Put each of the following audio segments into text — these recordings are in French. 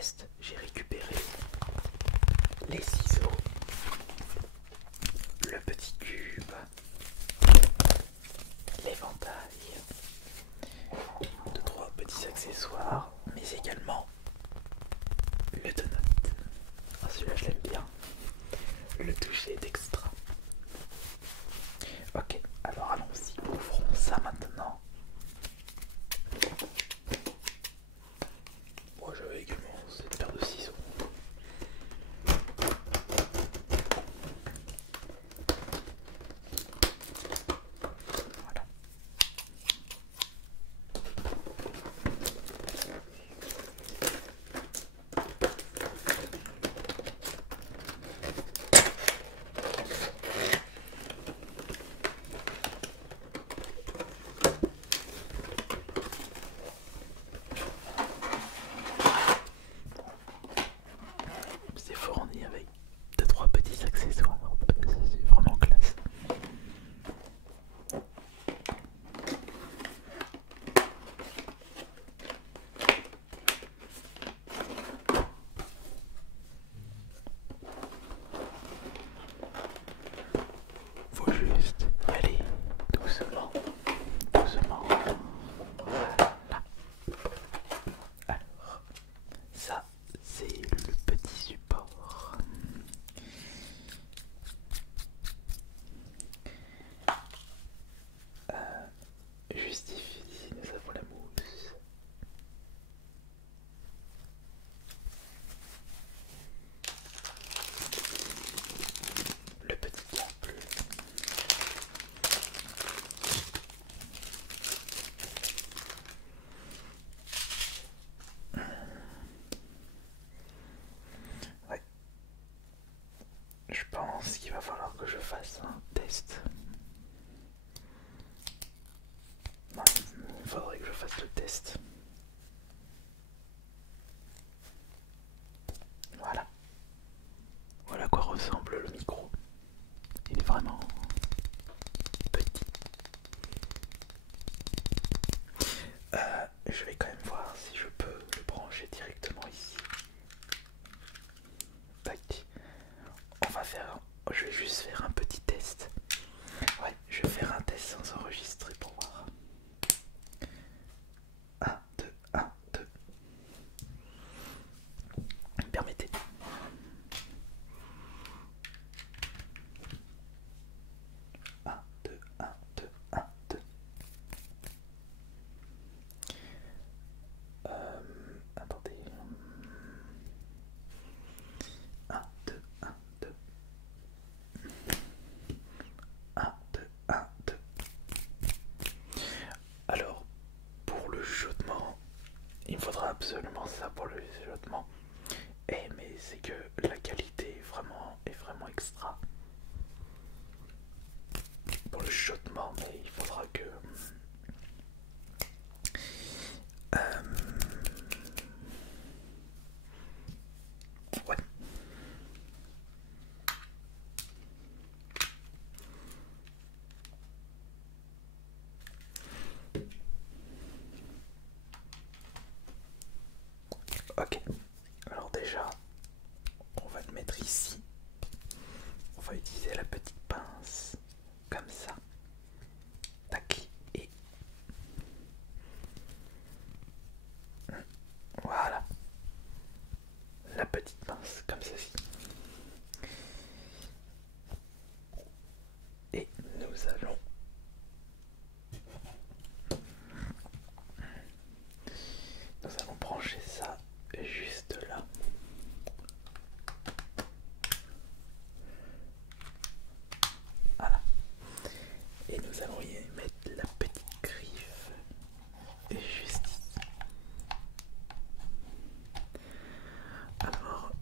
test, j'ai récupéré les ciseaux, le petit cube, l'éventail, 2-3 petits accessoires, mais également le donut. Ah, celui-là je l'aime bien. Le toucher est extra. Ok, alors allons-y, ouvrons ça maintenant. Moi j'avais également cette paire de ciseaux. Voilà. C'est fourni avec 2-3 petits accessoires, c'est vraiment classe. Faut juste y aller doucement, doucement. Voilà. Alors, ça c'est le petit support. Juste ici, nous avons la mousse. Le petit câble. Ouais. Je pense qu'il va falloir que je fasse un test. Non, il faudrait que je fasse le test. Voilà. Voilà à quoi ressemble le micro. Il est vraiment petit. Je vais quand même voir si je peux le brancher directement ici. Tac. On va faire. Je vais juste faire un petit test. Ouais, je vais faire un test sans enregistrer pour voir. 1, 2, 1, 2. Permettez. 1, 2, 1, 2, 1, 2. Attendez. 1, 2, 1, 2. 1, 2, 1, 2. Alors, pour le chuchotement, il me faudra absolument ça pour le chuchotement. Mais c'est que la qualité est vraiment extra. Pour le chuchotement, mais il faudra que... Ouais. Ok. Alors déjà, on va le mettre ici. On va utiliser la petite pince. Comme ça. Tac. Et... voilà. La petite pince, comme ceci. Et nous allons brancher ça juste là. Voilà. Et nous allons y mettre la petite griffe juste ici. Alors,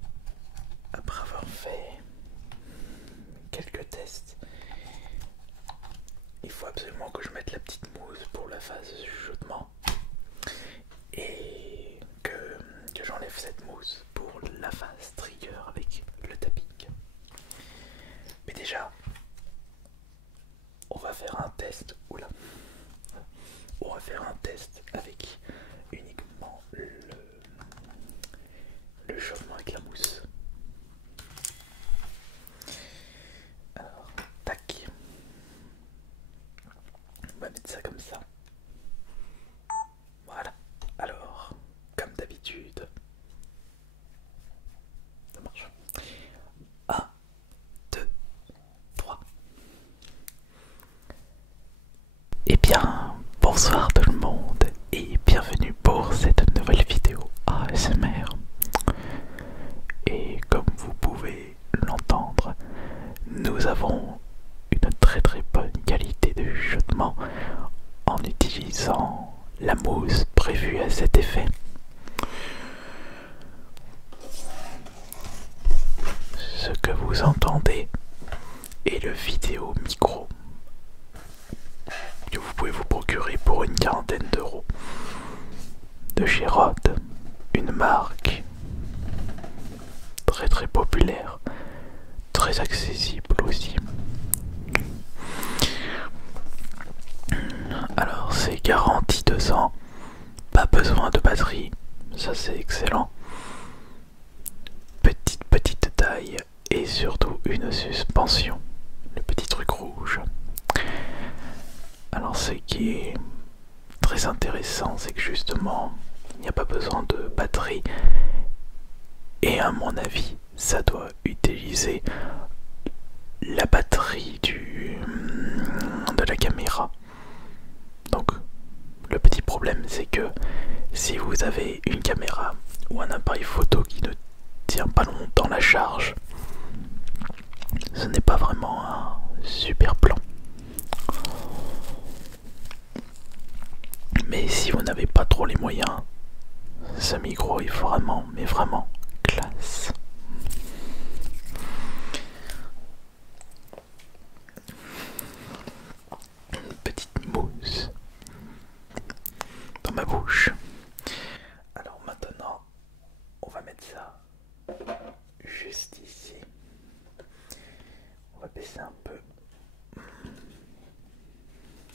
de chez Rode, une marque très populaire, très accessible aussi. Alors c'est garanti 2 ans, pas besoin de batterie, ça c'est excellent. Petite taille et surtout une suspension, le petit truc rouge. Alors ce qui est très intéressant, c'est que justement il n'y a pas besoin de batterie et à mon avis ça doit utiliser la batterie de la caméra. Donc le petit problème c'est que si vous avez une caméra ou un appareil photo qui ne tient pas longtemps la charge, ce n'est pas vraiment un super plan. Mais si vous n'avez pas trop les moyens, ce micro est vraiment, mais vraiment classe. Une petite mousse dans ma bouche. Alors maintenant, on va mettre ça juste ici. On va baisser un peu.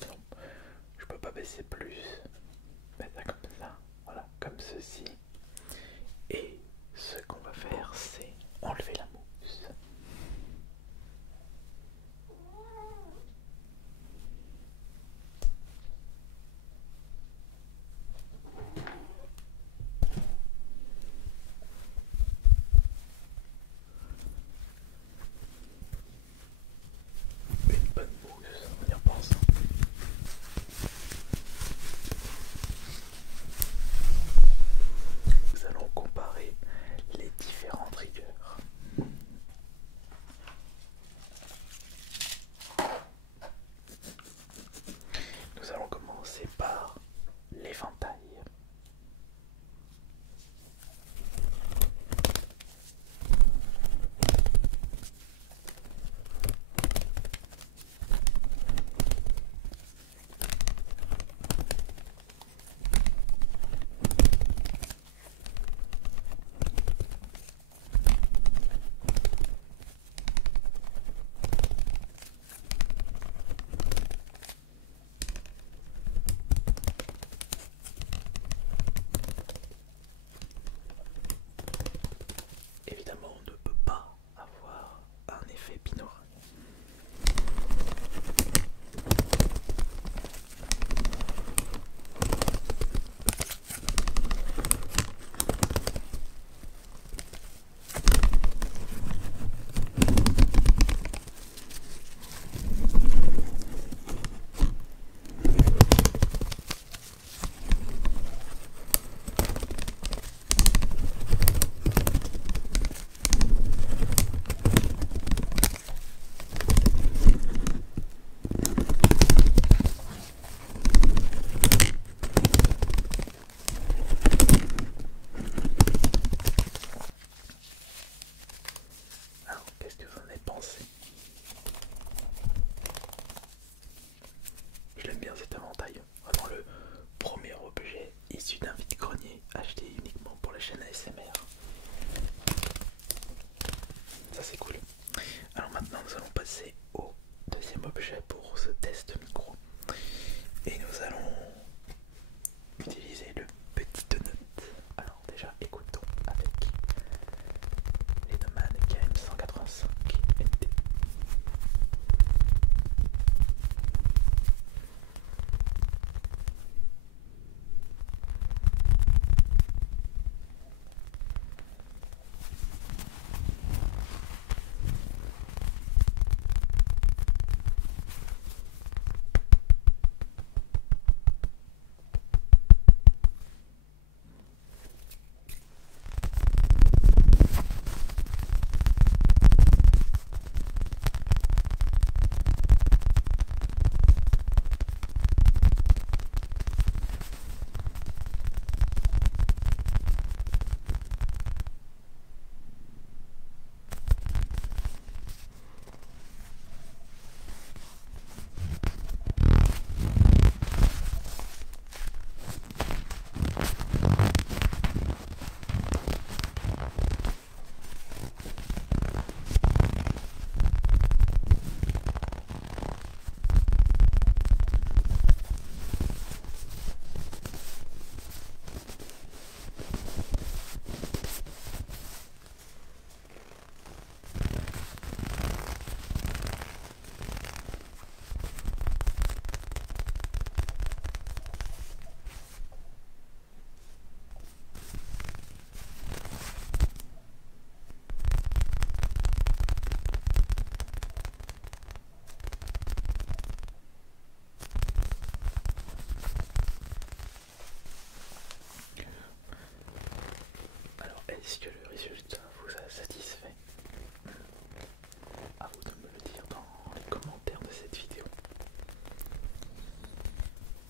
Non, je peux pas baisser plus. Mettre ça comme ça, voilà, comme ceci. Et ce qu'on va faire, c'est enlever la mousse. Une bonne mousse, on y repense. Est-ce que le résultat vous a satisfait? À vous de me le dire dans les commentaires de cette vidéo.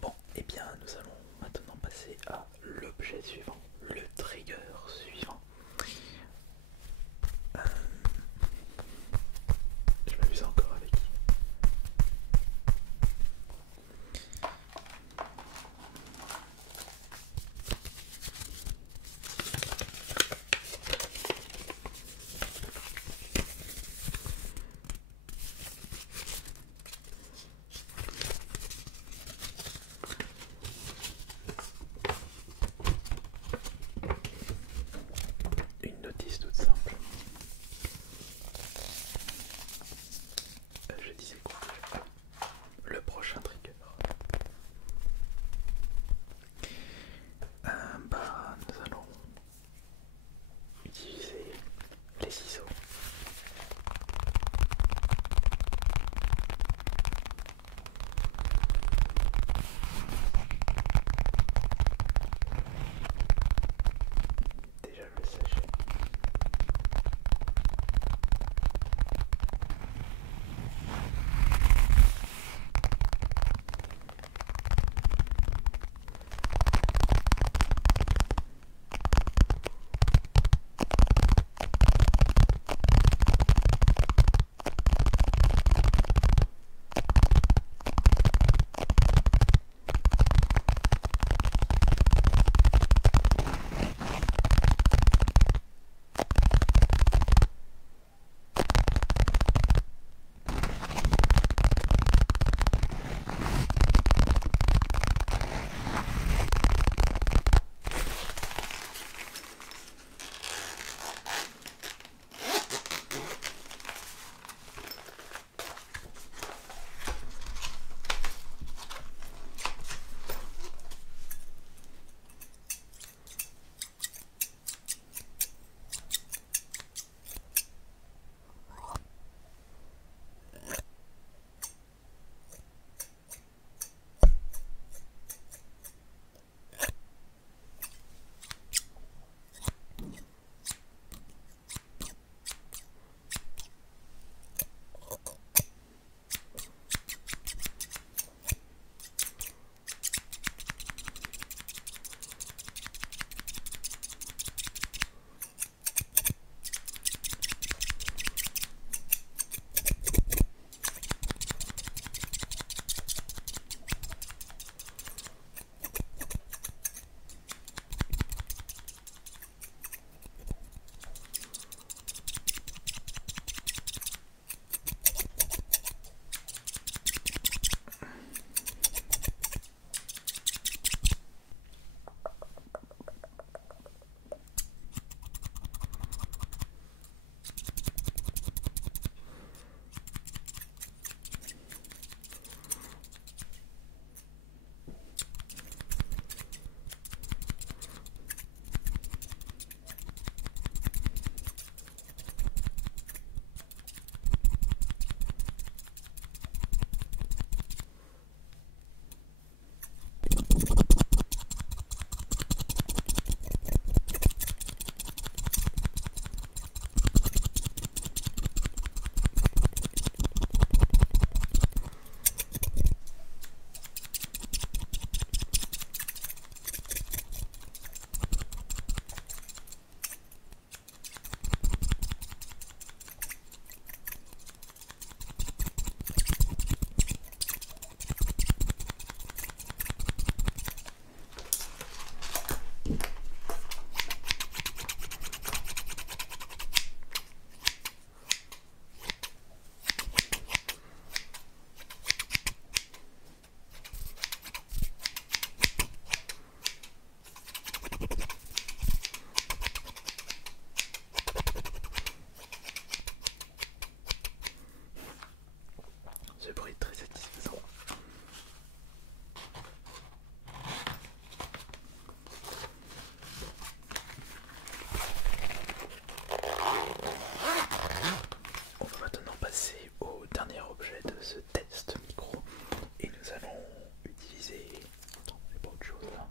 Bon, et bien nous allons maintenant passer à l'objet suivant, le trigger suivant. Je m'amuse encore avec. Une notice toute simple. Je disais quoi? Le prochain trigger. Nous allons utiliser les ciseaux. Déjà le sachet. Ce bruit est très satisfaisant. On va maintenant passer au dernier objet de ce test micro et nous allons utiliser... Attends, c'est pas autre chose là.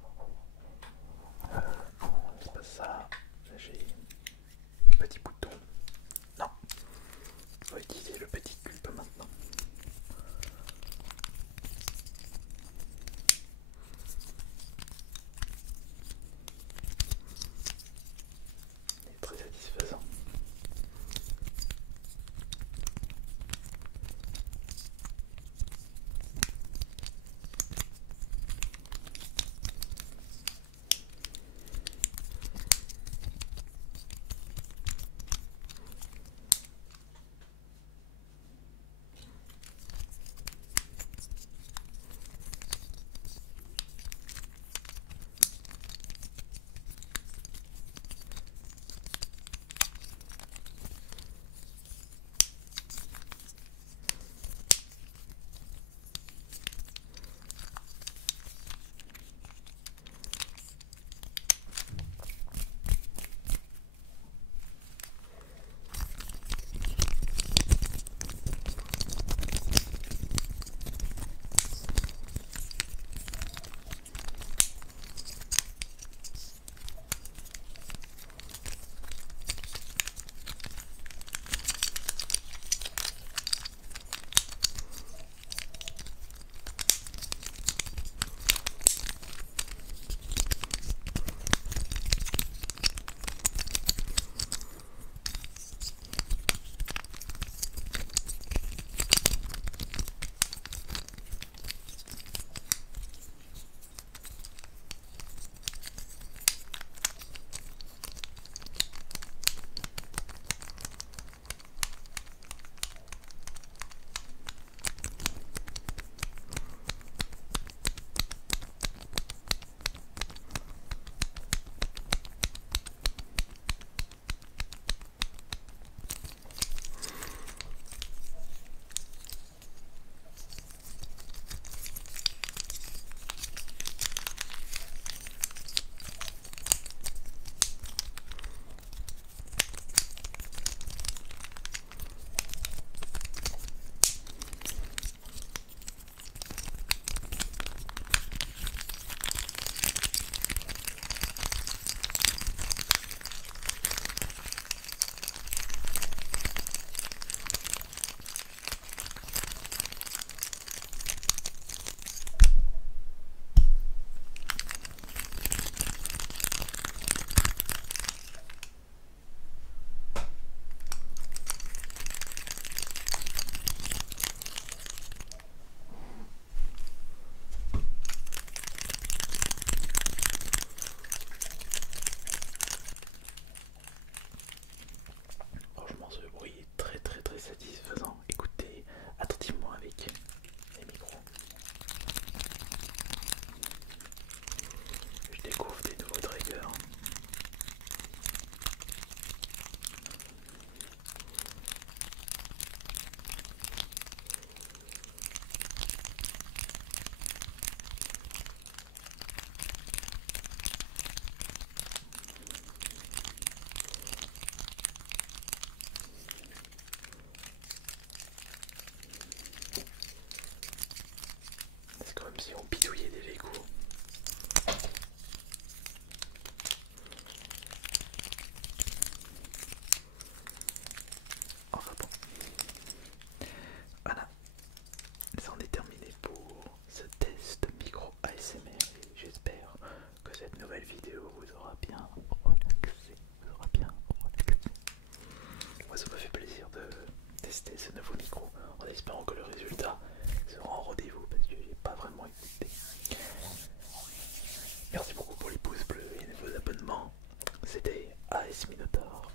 Space Minotaur.